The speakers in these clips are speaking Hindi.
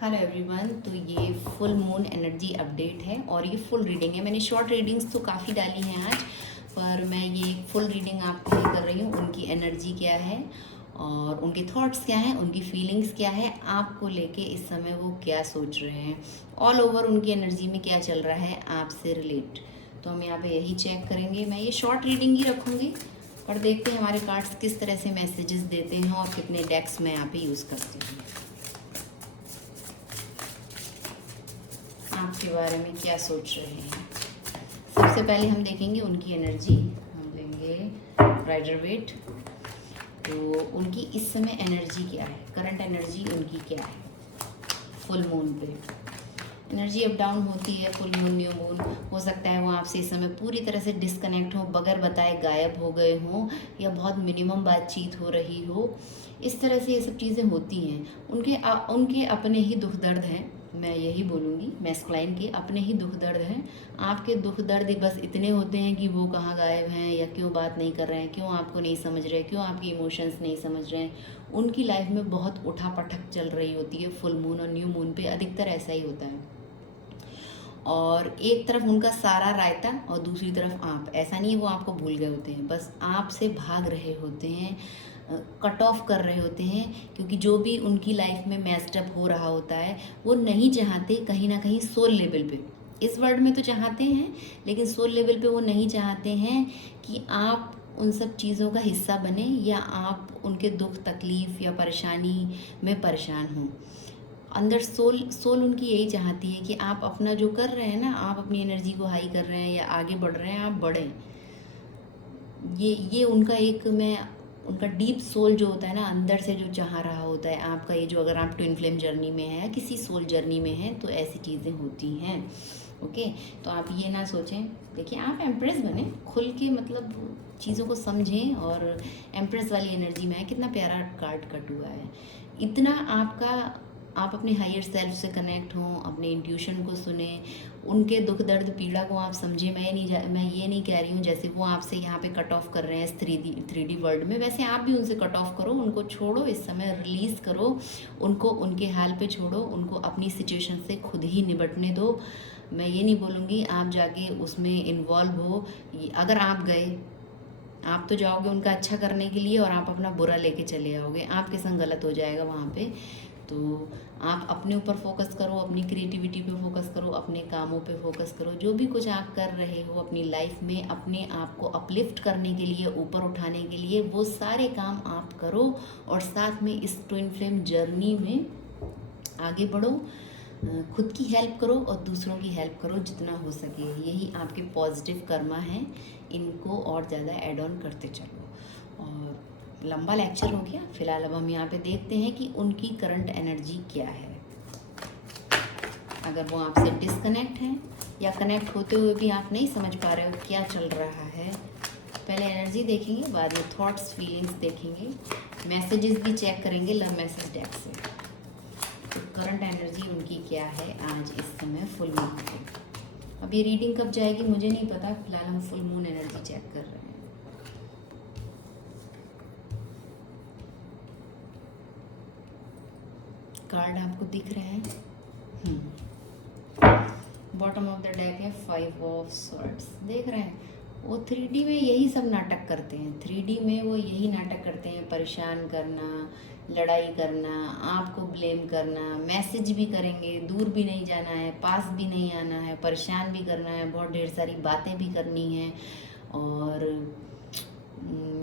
Hello everyone. तो ये फुल मून एनर्जी अपडेट है और ये फुल रीडिंग है। मैंने शॉर्ट रीडिंग्स तो काफ़ी डाली हैं आज, पर मैं ये फुल रीडिंग आपके लिए कर रही हूँ। उनकी एनर्जी क्या है और उनके थॉट्स क्या हैं, उनकी फीलिंग्स क्या है, आपको लेके इस समय वो क्या सोच रहे हैं, ऑल ओवर उनकी एनर्जी में क्या चल रहा है आपसे रिलेट। तो हम यहाँ पे यही चेक करेंगे। मैं ये शॉर्ट रीडिंग ही रखूँगी, पर देखते हैं हमारे कार्ड्स किस तरह से मैसेजेस देते हैं और कितने डेक्स मैं यहाँ पे यूज़ करती हूँ। आपके बारे में क्या सोच रहे हैं। सबसे पहले हम देखेंगे उनकी एनर्जी। हम लेंगे राइडर-वेट। तो उनकी इस समय एनर्जी क्या है, करंट एनर्जी उनकी क्या है। फुल मून पे एनर्जी अप डाउन होती है। फुल मून, न्यू मून, हो सकता है वो आपसे इस समय पूरी तरह से डिस्कनेक्ट हो, बगैर बताए गायब हो गए हों, या बहुत मिनिमम बातचीत हो रही हो। इस तरह से ये सब चीज़ें होती हैं। उनके अपने ही दुख दर्द हैं। मैं यही बोलूँगी, मैस्कुलाइन के अपने ही दुख दर्द हैं। आपके दुख दर्द बस इतने होते हैं कि वो कहाँ गायब हैं, या क्यों बात नहीं कर रहे हैं, क्यों आपको नहीं समझ रहे, क्यों आपकी इमोशंस नहीं समझ रहे हैं। उनकी लाइफ में बहुत उठा-पटक चल रही होती है। फुल मून और न्यू मून पे अधिकतर ऐसा ही होता है। और एक तरफ उनका सारा रायता और दूसरी तरफ आप। ऐसा नहीं है वो आपको भूल गए होते हैं, बस आपसे भाग रहे होते हैं, कट ऑफ कर रहे होते हैं। क्योंकि जो भी उनकी लाइफ में मैस्ड अप हो रहा होता है, वो नहीं चाहते कहीं ना कहीं सोल लेवल पे। इस वर्ल्ड में तो चाहते हैं, लेकिन सोल लेवल पे वो नहीं चाहते हैं कि आप उन सब चीज़ों का हिस्सा बने, या आप उनके दुख तकलीफ़ या परेशानी में परेशान हों। अंदर सोल सोल उनकी यही चाहती है कि आप अपना जो कर रहे हैं ना, आप अपनी एनर्जी को हाई कर रहे हैं या आगे बढ़ रहे हैं, आप बढ़ें। ये उनका एक, मैं उनका डीप सोल जो होता है ना, अंदर से जो चाह रहा होता है आपका। ये जो, अगर आप ट्विन फ्लेम जर्नी में है, किसी सोल जर्नी में है, तो ऐसी चीज़ें होती हैं। ओके, तो आप ये ना सोचें। देखिए, आप एम्प्रेस बने, खुल के मतलब चीज़ों को समझें, और एम्प्रेस वाली एनर्जी में है। कितना प्यारा कार्ड कट हुआ है। इतना आपका, आप अपने हायर सेल्फ से कनेक्ट हों, अपने इंट्यूशन को सुने, उनके दुख दर्द पीड़ा को आप समझें। मैं ये नहीं कह रही हूँ जैसे वो आपसे यहाँ पे कट ऑफ कर रहे हैं इस थ्री डी वर्ल्ड में, वैसे आप भी उनसे कट ऑफ करो। उनको छोड़ो, इस समय रिलीज़ करो उनको, उनके हाल पे छोड़ो उनको, अपनी सिचुएशन से खुद ही निपटने दो। मैं ये नहीं बोलूँगी आप जाके उसमें इन्वॉल्व हो। अगर आप गए, आप तो जाओगे उनका अच्छा करने के लिए, और आप अपना बुरा लेके चले आओगे, आपके संग गलत हो जाएगा वहाँ पे। तो आप अपने ऊपर फोकस करो, अपनी क्रिएटिविटी पे फोकस करो, अपने कामों पे फोकस करो। जो भी कुछ आप कर रहे हो अपनी लाइफ में, अपने आप को अपलिफ्ट करने के लिए, ऊपर उठाने के लिए, वो सारे काम आप करो। और साथ में इस ट्विन फ्लेम जर्नी में आगे बढ़ो, खुद की हेल्प करो और दूसरों की हेल्प करो जितना हो सके। यही आपके पॉजिटिव कर्मा हैं, इनको और ज़्यादा ऐड ऑन करते चलो। और लंबा लेक्चर हो गया, फिलहाल अब हम यहाँ पे देखते हैं कि उनकी करंट एनर्जी क्या है। अगर वो आपसे डिस्कनेक्ट हैं, या कनेक्ट होते हुए भी आप नहीं समझ पा रहे हो क्या चल रहा है। पहले एनर्जी देखेंगे, बाद में थॉट्स फीलिंग्स देखेंगे, मैसेजेस भी चेक करेंगे लव मैसेज डेक से। तो करंट एनर्जी उनकी क्या है आज इस समय फुल मून पे। अब ये रीडिंग कब जाएगी मुझे नहीं पता, फिलहाल हम फुल मून एनर्जी चेक कर रहे हैं। कार्ड आपको दिख रहे हैं। बॉटम ऑफ द डेक है 5 ऑफ स्वॉर्ड्स। देख रहे हैं, वो 3D में यही सब नाटक करते हैं। 3D में वो यही नाटक करते हैं, परेशान करना, लड़ाई करना, आपको ब्लेम करना। मैसेज भी करेंगे, दूर भी नहीं जाना है, पास भी नहीं आना है, परेशान भी करना है, बहुत ढेर सारी बातें भी करनी हैं, और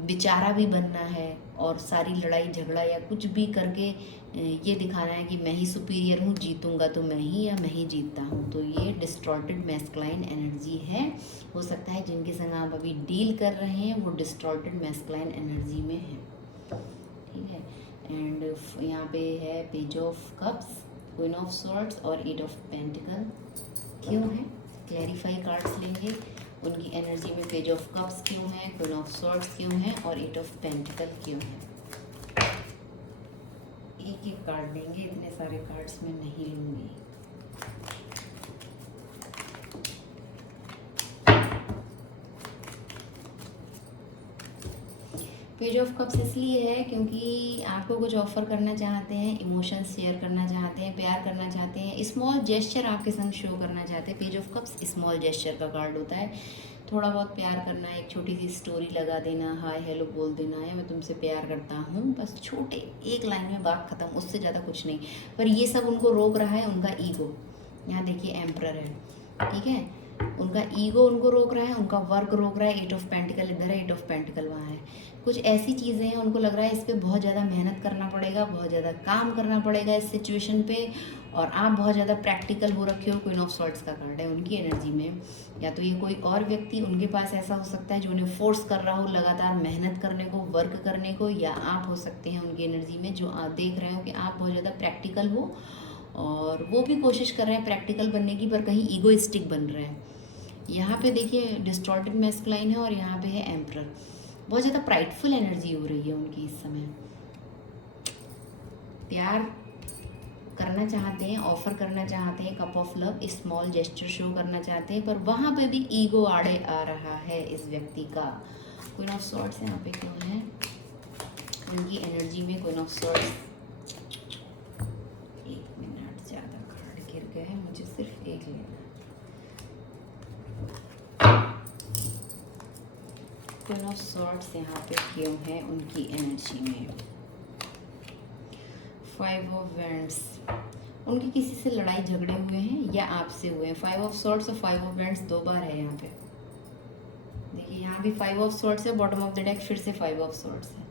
बेचारा भी बनना है, और सारी लड़ाई झगड़ा या कुछ भी करके ये दिखाना है कि मैं ही सुपीरियर हूँ, जीतूंगा तो मैं ही, या मैं ही जीतता हूँ। तो ये डिस्टॉर्टेड मैस्कुलाइन एनर्जी है। हो सकता है जिनके संग आप अभी डील कर रहे हैं वो डिस्टॉर्टेड मैस्कुलाइन एनर्जी में है। ठीक है, एंड यहाँ पे है page of cups, queen of swords और 8 ऑफ पेंटिकल। क्यों है, क्लैरिफाई कार्ड्स लेंगे। उनकी एनर्जी में पेज ऑफ कप्स क्यों है, क्वीन ऑफ स्वॉर्ड्स क्यों है, और 8 ऑफ पेंटिकल क्यों है। एक एक कार्ड लेंगे, इतने सारे कार्ड्स में नहीं लूँगी। पेज ऑफ कप्स इसलिए है क्योंकि आपको कुछ ऑफर करना चाहते हैं, इमोशंस शेयर करना चाहते हैं, प्यार करना हैं। स्मॉल जेस्चर आपके संग शो करना चाहते हैं। Page of cups small gesture का कार्ड होता है। थोड़ा बहुत प्यार करना, एक छोटी सी स्टोरी लगा देना, हाय हेलो बोल देना, या मैं तुमसे प्यार करता हूँ, बस छोटे एक लाइन में बात ख़त्म, उससे ज़्यादा कुछ नहीं। पर ये सब उनको रोक रहा है उनका ईगो। यहाँ देखिए एम्परर है, ठीक है, उनका ईगो उनको रोक रहा है, उनका वर्क रोक रहा है। 8 ऑफ पेंटिकल इधर है, 8 ऑफ पेंटिकल वहाँ है। कुछ ऐसी चीज़ें हैं, उनको लग रहा है इस पर बहुत ज़्यादा मेहनत करना पड़ेगा, बहुत ज़्यादा काम करना पड़ेगा इस सिचुएशन पे, और आप बहुत ज़्यादा प्रैक्टिकल हो रखे हो। क्वीन ऑफ सॉर्ड्स का कार्ड है उनकी एनर्जी में। या तो ये कोई और व्यक्ति उनके पास ऐसा हो सकता है जो उन्हें फोर्स कर रहा हो लगातार मेहनत करने को, वर्क करने को, या आप हो सकते हैं उनकी एनर्जी में जो आप देख रहे हो कि आप बहुत ज़्यादा प्रैक्टिकल हो और वो भी कोशिश कर रहे हैं प्रैक्टिकल बनने की, पर कहीं ईगोइस्टिक बन रहे हैं। यहाँ पे देखिए डिस्टॉर्टेड मैस्कुलाइन है और यहाँ पे है एम्परर। बहुत ज़्यादा प्राइडफुल एनर्जी हो रही है उनकी इस समय। प्यार करना चाहते हैं, ऑफर करना चाहते हैं, cup of love, small gesture show करना चाहते हैं, पर वहाँ पे भी ईगो आड़े आ रहा है इस व्यक्ति का। क्वीन ऑफ सॉर्ड्स यहाँ पे क्यों है उनकी एनर्जी में? क्वीन ऑफ सॉर्ड्स, एक मिनट, ज़्यादा कार्ड गिर गए हैं, मुझे सिर्फ एक लेना है। क्वीन ऑफ सॉर्ड्स यहाँ पे क्यों है उनकी एनर्जी में? 5 ऑफ वैंड्स, उनके किसी से लड़ाई झगड़े हुए हैं या आपसे हुए हैं। 5 ऑफ सॉर्ड्स और 5 ऑफ वैंड्स 2 बार है यहाँ पे। देखिए यहाँ भी 5 ऑफ सॉर्ड्स है, बॉटम ऑफ द डेक फिर से 5 ऑफ सॉर्ड्स है।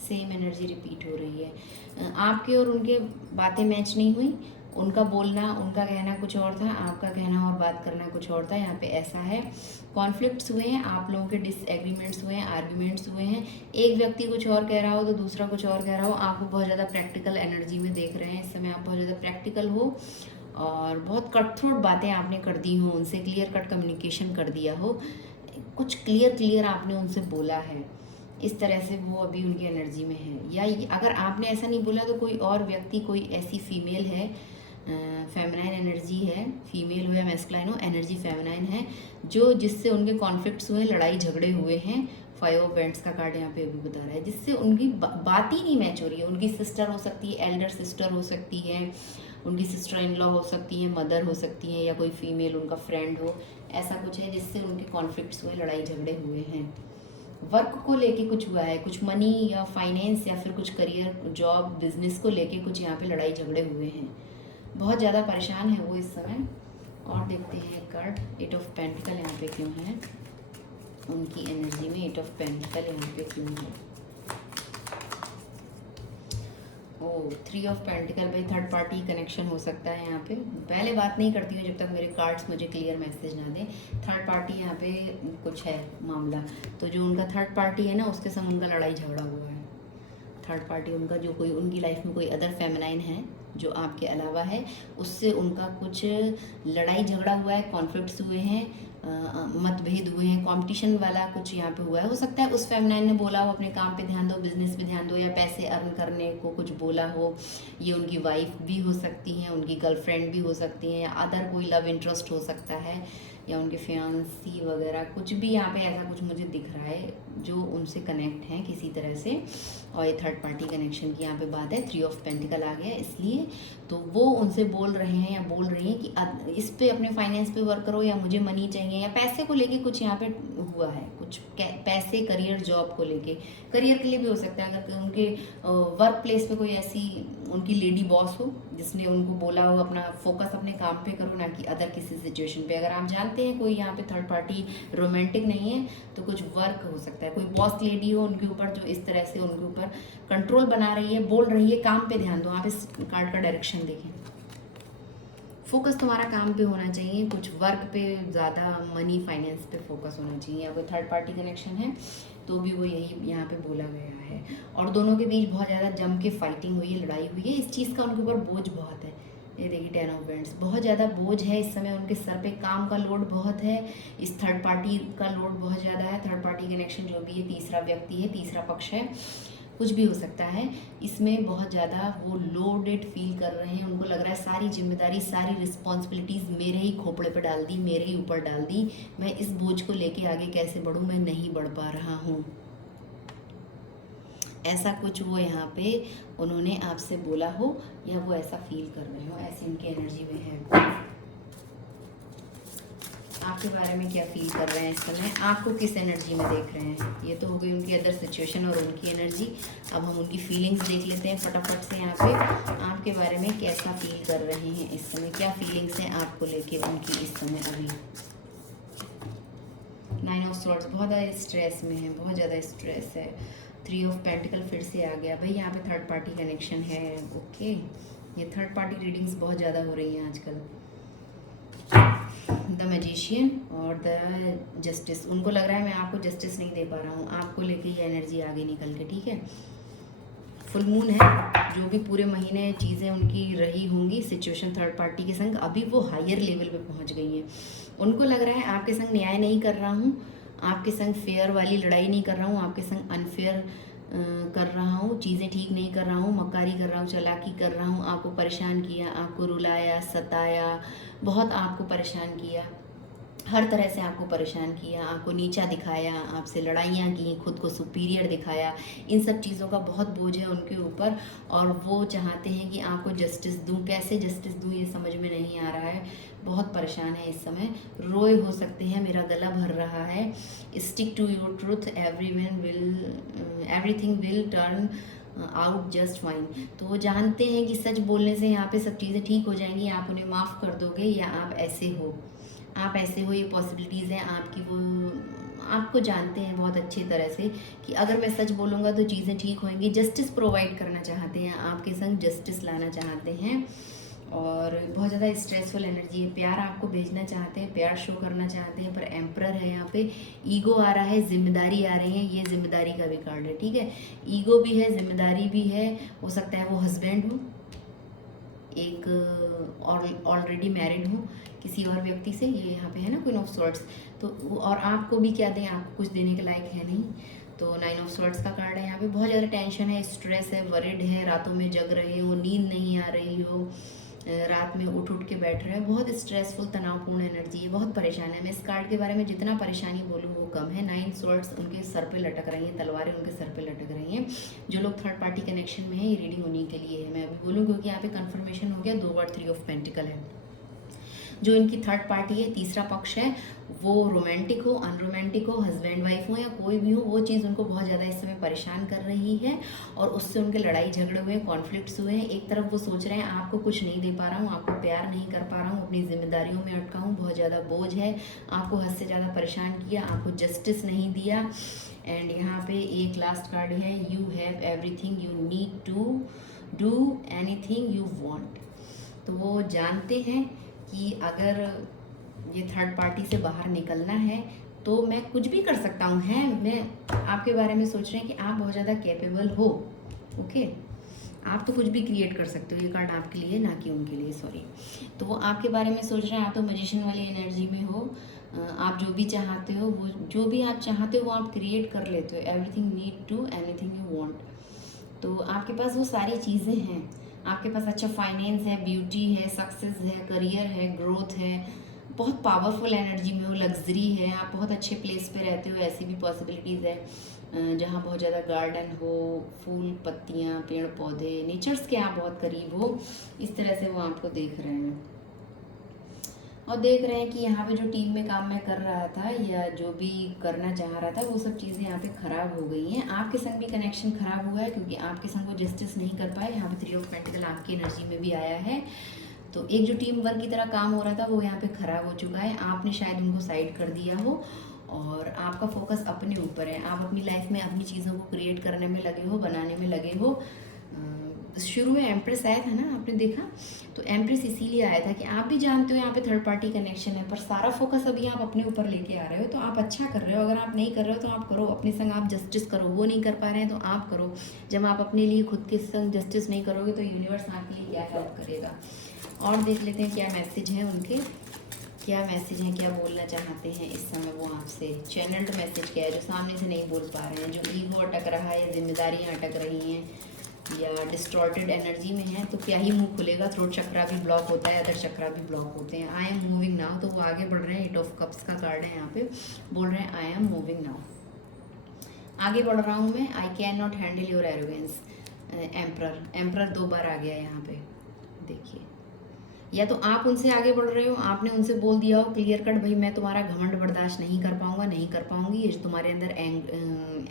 सेम एनर्जी रिपीट हो रही है। आपके और उनके बातें मैच नहीं हुई, उनका बोलना, उनका कहना कुछ और था, आपका कहना और बात करना कुछ और था। यहाँ पे ऐसा है, कॉन्फ्लिक्ट्स हुए हैं, आप लोगों के डिसएग्रीमेंट्स हुए हैं, आर्ग्यूमेंट्स हुए हैं। एक व्यक्ति कुछ और कह रहा हो तो दूसरा कुछ और कह रहा हो। आपको बहुत ज़्यादा प्रैक्टिकल एनर्जी में देख रहे हैं इस समय, आप बहुत ज़्यादा प्रैक्टिकल हो और बहुत कट थ्रोट बातें आपने कर दी हो उनसे, क्लियर कट कम्युनिकेशन कर दिया हो, कुछ क्लियर आपने उनसे बोला है। इस तरह से वो अभी उनकी एनर्जी में है। या अगर आपने ऐसा नहीं बोला तो कोई और व्यक्ति, कोई ऐसी फीमेल है, फेमिनाइन एनर्जी है, फीमेल हो या मैस्कुलाइन हो, एनर्जी फेमिनाइन है, जो जिससे उनके कॉन्फ्लिक्ट्स हुए, लड़ाई झगड़े हुए हैं। 5 ऑफ वैंड्स का कार्ड यहाँ पे भी बता रहा है, जिससे उनकी बात ही नहीं मैच हो रही है। उनकी सिस्टर हो सकती है, एल्डर सिस्टर हो सकती है, उनकी सिस्टर इन लॉ हो सकती है, मदर हो सकती है, या कोई फीमेल उनका फ्रेंड हो। ऐसा कुछ है जिससे उनके कॉन्फ्लिक्ट्स हुए, लड़ाई झगड़े हुए हैं। वर्क को लेके कुछ हुआ है, कुछ मनी या फाइनेंस या फिर कुछ करियर, जॉब, बिजनेस को लेके कुछ यहाँ पे लड़ाई झगड़े हुए हैं। बहुत ज़्यादा परेशान है वो इस समय। और देखते हैं कार्ड, 8 ऑफ पेंटिकल यहाँ पे क्यों है उनकी एनर्जी में? 8 ऑफ पेंटिकल यहाँ पे क्यों है? ओह, 3 ऑफ पेंटिकल, भाई थर्ड पार्टी कनेक्शन हो सकता है यहाँ पे। पहले बात नहीं करती हूँ जब तक मेरे कार्ड्स मुझे क्लियर मैसेज ना दें। थर्ड पार्टी यहाँ पे कुछ है मामला, तो जो उनका थर्ड पार्टी है ना, उसके संग उनका लड़ाई झगड़ा हुआ है। थर्ड पार्टी उनका, जो कोई उनकी लाइफ में कोई अदर फेमिनाइन है जो आपके अलावा है, उससे उनका कुछ लड़ाई झगड़ा हुआ है, कॉन्फ्लिक्ट्स हुए हैं, मतभेद हुए हैं, कंपटीशन वाला कुछ यहाँ पे हुआ है। हो सकता है उस फेमिनाइन ने बोला हो अपने काम पे ध्यान दो, बिजनेस पे ध्यान दो, या पैसे अर्न करने को कुछ बोला हो। ये उनकी वाइफ भी हो सकती हैं, उनकी गर्लफ्रेंड भी हो सकती हैं, या अदर कोई लव इंटरेस्ट हो सकता है, या उनके फियांसी वगैरह, कुछ भी यहाँ पे ऐसा कुछ मुझे दिख रहा है जो उनसे कनेक्ट हैं किसी तरह से। और ये थर्ड पार्टी कनेक्शन की यहाँ पे बात है। 3 ऑफ पेंटिकल आ गया, इसलिए तो वो उनसे बोल रहे हैं या बोल रही हैं कि इस पे, अपने फाइनेंस पे वर्क करो, या मुझे मनी चाहिए, या पैसे को लेके कुछ यहाँ पे हुआ है, कुछ पैसे, करियर, जॉब को लेके। करियर के लिए भी हो सकता है, अगर उनके वर्क प्लेस पे कोई ऐसी उनकी लेडी बॉस हो जिसने उनको बोला हो अपना फोकस अपने काम पे करो, ना कि अदर किसी सिचुएशन पे। अगर आप जानते हैं कोई यहाँ पे थर्ड पार्टी रोमांटिक नहीं है, तो कुछ वर्क हो सकता है, कोई बॉस लेडी हो उनके ऊपर, जो इस तरह से उनके ऊपर कंट्रोल बना रही है, बोल रही है काम पे ध्यान दो। आप इस कार्ड का डायरेक्शन देखें, फोकस तुम्हारा काम पे होना चाहिए, कुछ वर्क पे ज़्यादा, मनी फाइनेंस पे फोकस होना चाहिए। या कोई थर्ड पार्टी कनेक्शन है तो भी वो यही यहाँ पे बोला गया है। और दोनों के बीच बहुत ज़्यादा जम के फाइटिंग हुई है, लड़ाई हुई है। इस चीज़ का उनके ऊपर बोझ बहुत है। ये देखिए 10 ऑफ वैंड्स, बहुत ज़्यादा बोझ है इस समय उनके सर पे, काम का लोड बहुत है, इस थर्ड पार्टी का लोड बहुत ज़्यादा है। थर्ड पार्टी कनेक्शन जो भी है, तीसरा व्यक्ति है, तीसरा पक्ष है, कुछ भी हो सकता है। इसमें बहुत ज़्यादा वो लोडेड फील कर रहे हैं। उनको लग रहा है सारी जिम्मेदारी, सारी रिस्पॉन्सिबिलिटीज़ मेरे ही खोपड़े पे डाल दी, मेरे ही ऊपर डाल दी। मैं इस बोझ को लेके आगे कैसे बढ़ूँ, मैं नहीं बढ़ पा रहा हूँ। ऐसा कुछ वो यहाँ पे उन्होंने आपसे बोला हो या वो ऐसा फील कर रहे हो, ऐसी उनकी एनर्जी में है। आपके बारे में क्या फील कर रहे हैं इस समय, आपको किस एनर्जी में देख रहे हैं। ये तो हो गई उनकी अदर सिचुएशन और उनकी एनर्जी। अब हम उनकी फीलिंग्स देख लेते हैं फटाफट से यहाँ पे। आपके बारे में कैसा फील कर रहे हैं इस समय, क्या फीलिंग्स हैं आपको लेके उनकी इस समय अभी। 9 ऑफ स्वॉर्ड्स, बहुत ज़्यादा स्ट्रेस में है, बहुत ज़्यादा स्ट्रेस है। 3 ऑफ पेंटिकल फिर से आ गया भाई, यहाँ पे थर्ड पार्टी कनेक्शन है। ओके, ये थर्ड पार्टी रीडिंग्स बहुत ज़्यादा हो रही हैं आजकल। द मैजिशियन और द जस्टिस, उनको लग रहा है मैं आपको जस्टिस नहीं दे पा रहा हूँ, आपको लेके ये एनर्जी आगे निकल के, ठीक है। फुल मून है, जो भी पूरे महीने चीज़ें उनकी रही होंगी सिचुएशन थर्ड पार्टी के संग, अभी वो हायर लेवल पे पहुंच गई हैं। उनको लग रहा है आपके संग न्याय नहीं कर रहा हूँ, आपके संग फेयर वाली लड़ाई नहीं कर रहा हूँ, आपके संग अनफेयर कर रहा हूँ, चीज़ें ठीक नहीं कर रहा हूँ, मक्कारी कर रहा हूँ, चालाकी कर रहा हूँ, आपको परेशान किया, आपको रुलाया, सताया, बहुत आपको परेशान किया, हर तरह से आपको परेशान किया, आपको नीचा दिखाया, आपसे लड़ाइयाँ की, खुद को सुपीरियर दिखाया। इन सब चीज़ों का बहुत बोझ है उनके ऊपर और वो चाहते हैं कि आपको जस्टिस दूँ। कैसे जस्टिस दूँ ये समझ में नहीं आ रहा है, बहुत परेशान है इस समय, रोए हो सकते हैं, मेरा गला भर रहा है। Stick to your truth, everything will turn out just fine. तो वो जानते हैं कि सच बोलने से यहाँ पे सब चीज़ें ठीक हो जाएंगी, आप उन्हें माफ़ कर दोगे या आप ऐसे हो, आप ऐसे हो, ये पॉसिबिलिटीज़ हैं आपकी। वो आपको जानते हैं बहुत अच्छी तरह से कि अगर मैं सच बोलूँगा तो चीज़ें ठीक होंगी। जस्टिस प्रोवाइड करना चाहते हैं, आपके संग जस्टिस लाना चाहते हैं और बहुत ज़्यादा स्ट्रेसफुल एनर्जी है। प्यार आपको भेजना चाहते हैं, प्यार शो करना चाहते हैं, पर एम्परर है यहाँ पे, ईगो आ रहा है, जिम्मेदारी आ रही है, ये जिम्मेदारी का भी कार्ड है, ठीक है। ईगो भी है, जिम्मेदारी भी है, हो सकता है वो हस्बैंड हो, एक ऑलरेडी मैरिड हो किसी और व्यक्ति से, ये यहाँ पे है ना क्वीन ऑफ स्वॉर्ड्स। तो और आपको भी क्या दें, आपको कुछ देने के लायक है नहीं। तो 9 ऑफ स्वॉर्ड्स का कार्ड है यहाँ पे। बहुत ज़्यादा टेंशन है, स्ट्रेस है, वरिड है, रातों में जग रहे हो, नींद नहीं आ रही हो, रात में उठ के बैठ रहे हैं, बहुत स्ट्रेसफुल तनावपूर्ण एनर्जी है, बहुत परेशान है। मैं इस कार्ड के बारे में जितना परेशानी बोलूँ वो कम है। 9 स्वॉर्ड्स उनके सर पे लटक रही हैं, तलवारें उनके सर पे लटक रही हैं। जो लोग थर्ड पार्टी कनेक्शन में है, ये रीडिंग उन्हीं के लिए है। मैं अभी बोलूँ क्योंकि यहाँ पे कंफर्मेशन हो गया, 2 बार 3 ऑफ पेंटिकल है। जो इनकी थर्ड पार्टी है, तीसरा पक्ष है, वो रोमांटिक हो, अनरोमांटिक हो, हस्बैंड वाइफ हो या कोई भी हो, वो चीज़ उनको बहुत ज़्यादा इस समय परेशान कर रही है और उससे उनके लड़ाई झगड़े हुए, कॉन्फ्लिक्ट्स हुए हैं। एक तरफ वो सोच रहे हैं आपको कुछ नहीं दे पा रहा हूँ, आपको प्यार नहीं कर पा रहा हूँ, अपनी जिम्मेदारियों में अटका हूँ, बहुत ज़्यादा बोझ है, आपको हद से ज़्यादा परेशान किया, आपको जस्टिस नहीं दिया। एंड यहाँ पे एक लास्ट कार्ड है, you have everything you need to do anything you want. तो वो जानते हैं कि अगर ये थर्ड पार्टी से बाहर निकलना है तो मैं कुछ भी कर सकता हूँ। है, मैं आपके बारे में सोच रहे हैं कि आप बहुत ज़्यादा कैपेबल हो। ओके, आप तो कुछ भी क्रिएट कर सकते हो, ये कार्ड आपके लिए ना कि उनके लिए, सॉरी। तो वो आपके बारे में सोच रहे हैं, आप तो मैजिशियन वाली एनर्जी में हो, आप जो भी चाहते हो, वो जो भी आप चाहते हो वो आप क्रिएट कर लेते हो। Everything need to anything you want. तो आपके पास वो सारी चीज़ें हैं, आपके पास अच्छा फाइनेंस है, ब्यूटी है, सक्सेस है, करियर है, ग्रोथ है, बहुत पावरफुल एनर्जी में हो, लग्जरी है, आप बहुत अच्छे प्लेस पे रहते हो, ऐसी भी पॉसिबिलिटीज़ है जहाँ बहुत ज़्यादा गार्डन हो, फूल पत्तियाँ पेड़ पौधे, नेचर्स के आप बहुत करीब हो, इस तरह से वो आपको देख रहे हैं। और देख रहे हैं कि यहाँ पे जो टीम में काम मैं कर रहा था या जो भी करना चाह रहा था वो सब चीज़ें यहाँ पे ख़राब हो गई हैं। आपके संग भी कनेक्शन ख़राब हुआ है क्योंकि आपके संग वो जस्टिस नहीं कर पाए। यहाँ पे 3 ऑफ पेंटिकल आपकी एनर्जी में भी आया है। तो एक जो टीम वर्क की तरह काम हो रहा था वो यहाँ पे ख़राब हो चुका है, आपने शायद उनको साइड कर दिया हो और आपका फोकस अपने ऊपर है। आप अपनी लाइफ में अपनी चीज़ों को क्रिएट करने में लगे हो, बनाने में लगे हो। शुरू में एम्प्रेस आया था ना, आपने देखा, तो एम्प्रेस इसीलिए आया था कि आप भी जानते हो यहाँ पे थर्ड पार्टी कनेक्शन है, पर सारा फोकस अभी आप अपने ऊपर लेके आ रहे हो। तो आप अच्छा कर रहे हो, अगर आप नहीं कर रहे हो तो आप करो, अपने संग आप जस्टिस करो। वो नहीं कर पा रहे हैं तो आप करो। जब आप अपने लिए खुद के संग जस्टिस नहीं करोगे तो यूनिवर्स आपके लिए क्या हेल्प करेगा। और देख लेते हैं क्या मैसेज है उनके, क्या मैसेज है, क्या बोलना चाहते हैं इस समय वो आपसे। चैनल्ड मैसेज क्या है जो सामने से नहीं बोल पा रहे हैं, जो ईगो अटक रहा है या जिम्मेदारियाँ अटक रही हैं या डिस्टॉर्टेड एनर्जी में है, तो क्या ही मुंह खुलेगा। थ्रोट चक्रा भी ब्लॉक होता है, अदर चक्रा भी ब्लॉक होते हैं। आई एम मूविंग नाउ, तो वो आगे बढ़ रहे हैं। 8 ऑफ कप्स का कार्ड है यहाँ पे, बोल रहे हैं आई एम मूविंग नाउ। आगे बढ़ रहा हूँ मैं, I can not handle your arrogance. Emperor, emperor 2 बार आ गया यहाँ पे, देखिए। या तो आप उनसे आगे बढ़ रहे हो, आपने उनसे बोल दिया हो क्लियर कट, भाई मैं तुम्हारा घमंड बर्दाश्त नहीं कर पाऊंगा, नहीं कर पाऊंगी, ये जो तुम्हारे अंदर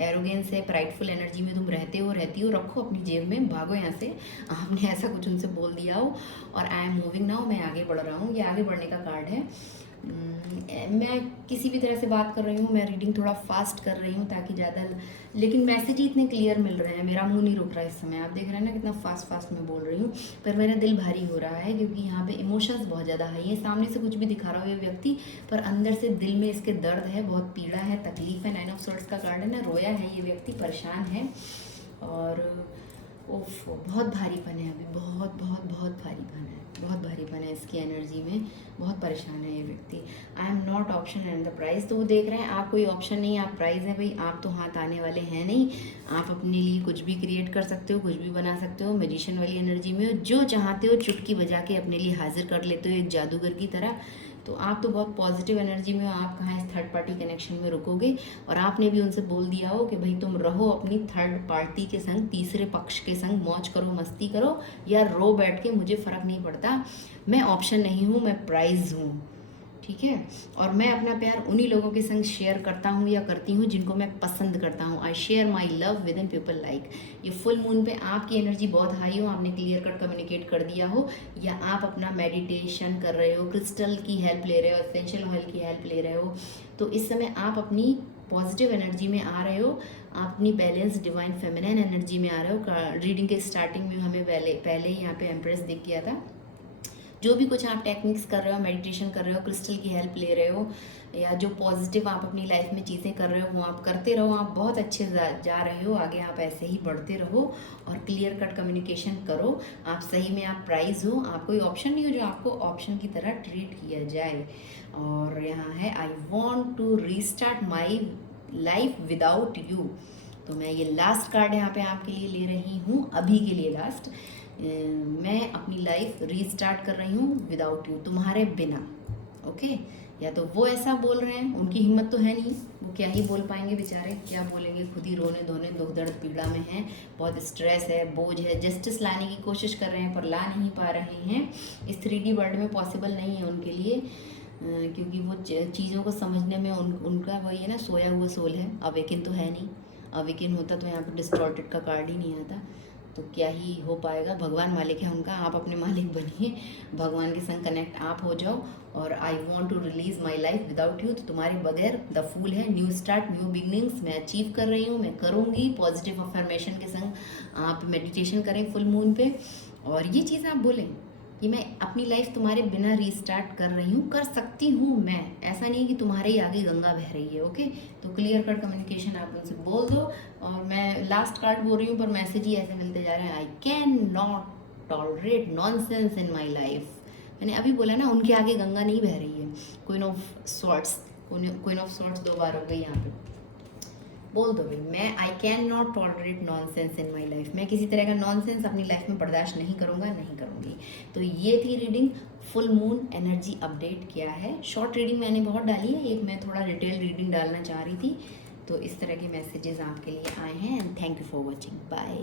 एरोगेंस है, प्राइडफुल एनर्जी में तुम रहते हो, रहती हो, रखो अपनी जेब में, भागो यहाँ से। आपने ऐसा कुछ उनसे बोल दिया हो और आई एम मूविंग नाउ, मैं आगे बढ़ रहा हूँ, ये आगे बढ़ने का कार्ड है। मैं किसी भी तरह से बात कर रही हूँ, मैं रीडिंग थोड़ा फास्ट कर रही हूँ ताकि ज़्यादा, लेकिन मैसेज ही इतने क्लियर मिल रहे हैं, मेरा मुंह नहीं रुक रहा है इस समय। आप देख रहे हैं ना कितना फास्ट फास्ट मैं बोल रही हूँ, पर मेरा दिल भारी हो रहा है क्योंकि यहाँ पे इमोशंस बहुत ज़्यादा हाई है। सामने से कुछ भी दिखा रहा हो ये व्यक्ति, पर अंदर से दिल में इसके दर्द है, बहुत पीड़ा है, तकलीफ है। 9 ऑफ सोर्ड्स का कार्ड है ना, रोया है ये व्यक्ति, परेशान है और उफ बहुत भारीपन है अभी, बहुत बहुत बहुत भारीपन है, बहुत भारीपन है इसकी एनर्जी में, बहुत परेशान है ये व्यक्ति। I am not option and the prize, तो वो देख रहे हैं आप कोई ऑप्शन नहीं, आप प्राइज है भाई, आप तो हाथ आने वाले हैं नहीं। आप अपने लिए कुछ भी क्रिएट कर सकते हो, कुछ भी बना सकते हो, मैजिशियन वाली एनर्जी में हो, जो चाहते हो चुटकी बजा के अपने लिए हाजिर कर लेते हो एक जादूगर की तरह। तो आप तो बहुत पॉजिटिव एनर्जी में हो, आप कहाँ इस थर्ड पार्टी कनेक्शन में रुकोगे। और आपने भी उनसे बोल दिया हो कि भाई तुम रहो अपनी थर्ड पार्टी के संग, तीसरे पक्ष के संग, मौज करो, मस्ती करो या रो बैठ के, मुझे फ़र्क नहीं पड़ता, मैं ऑप्शन नहीं हूँ, मैं प्राइज हूँ, ठीक है। और मैं अपना प्यार उन्हीं लोगों के संग शेयर करता हूँ या करती हूँ जिनको मैं पसंद करता हूँ। I share my love with in people like. ये फुल मून पे आपकी एनर्जी बहुत हाई हो, आपने क्लियर कट कम्युनिकेट कर दिया हो, या आप अपना मेडिटेशन कर रहे हो, क्रिस्टल की हेल्प ले रहे हो, एसेंशियल ऑयल की हेल्प ले रहे हो, तो इस समय आप अपनी पॉजिटिव एनर्जी में आ रहे हो, आप अपनी बैलेंस डिवाइन फेमिनिन एनर्जी में आ रहे हो। रीडिंग के स्टार्टिंग में हमें पहले ही यहाँ पे एम्प्रेस दिख गया था। जो भी कुछ आप टेक्निक्स कर रहे हो, मेडिटेशन कर रहे हो, क्रिस्टल की हेल्प ले रहे हो, या जो पॉजिटिव आप अपनी लाइफ में चीज़ें कर रहे हो वो आप करते रहो, आप बहुत अच्छे जा रहे हो आगे, आप ऐसे ही बढ़ते रहो और क्लियर कट कम्युनिकेशन करो। आप सही में आप प्राइज हो, आप कोई ऑप्शन नहीं हो जो आपको ऑप्शन की तरह ट्रीट किया जाए। और यहाँ है I want to restart my life without you. तो मैं ये लास्ट कार्ड यहाँ पे आपके लिए ले रही हूँ, अभी के लिए लास्ट। मैं अपनी लाइफ रीस्टार्ट कर रही हूँ विदाउट यू, तुम्हारे बिना, ओके। या तो वो ऐसा बोल रहे हैं, उनकी हिम्मत तो है नहीं, वो क्या ही बोल पाएंगे बेचारे, क्या बोलेंगे, खुद ही रोने धोने दुख दर्द पीड़ा में हैं, बहुत स्ट्रेस है, बोझ है, जस्टिस लाने की कोशिश कर रहे हैं पर ला नहीं पा रहे हैं। इस 3D वर्ल्ड में पॉसिबल नहीं है उनके लिए, क्योंकि वो चीज़ों को समझने में उनका वही है ना, सोया हुआ सोल है, अवेकिन तो है नहीं। अवेकिन होता तो यहाँ पर डिस्टॉर्टेड का कार्ड ही नहीं आता, तो क्या ही हो पाएगा। भगवान मालिक है उनका, आप अपने मालिक बनिए, भगवान के संग कनेक्ट आप हो जाओ। और I want to release my life without you, तो तुम्हारे बगैर द फूल है, न्यू स्टार्ट, न्यू बिगनिंग्स मैं अचीव कर रही हूँ, मैं करूँगी। पॉजिटिव अफर्मेशन के संग आप मेडिटेशन करें फुल मून पे, और ये चीज़ आप बोलें कि मैं अपनी लाइफ तुम्हारे बिना रीस्टार्ट कर रही हूँ, कर सकती हूँ मैं, ऐसा नहीं कि तुम्हारे ही आगे गंगा बह रही है, ओके। तो क्लियर कट कम्युनिकेशन आप उनसे बोल दो। और मैं लास्ट कार्ड बोल रही हूँ पर मैसेज ही ऐसे मिलते जा रहे हैं, I can not tolerate nonsense in my life. मैंने अभी बोला ना, उनके आगे गंगा नहीं बह रही है। Queen of swords, queen of swords 2 बार हो गई यहाँ पे, बोल दो भाई, मैं I can not tolerate nonsense in my life, मैं किसी तरह का नॉनसेंस अपनी लाइफ में बर्दाश्त नहीं करूँगा, नहीं करूँगी। तो ये थी reading, full moon energy update किया है। शॉर्ट रीडिंग मैंने बहुत डाली है, एक मैं थोड़ा डिटेल रीडिंग डालना चाह रही थी। तो इस तरह के मैसेजेस आपके लिए आए हैं, and thank you for watching, bye.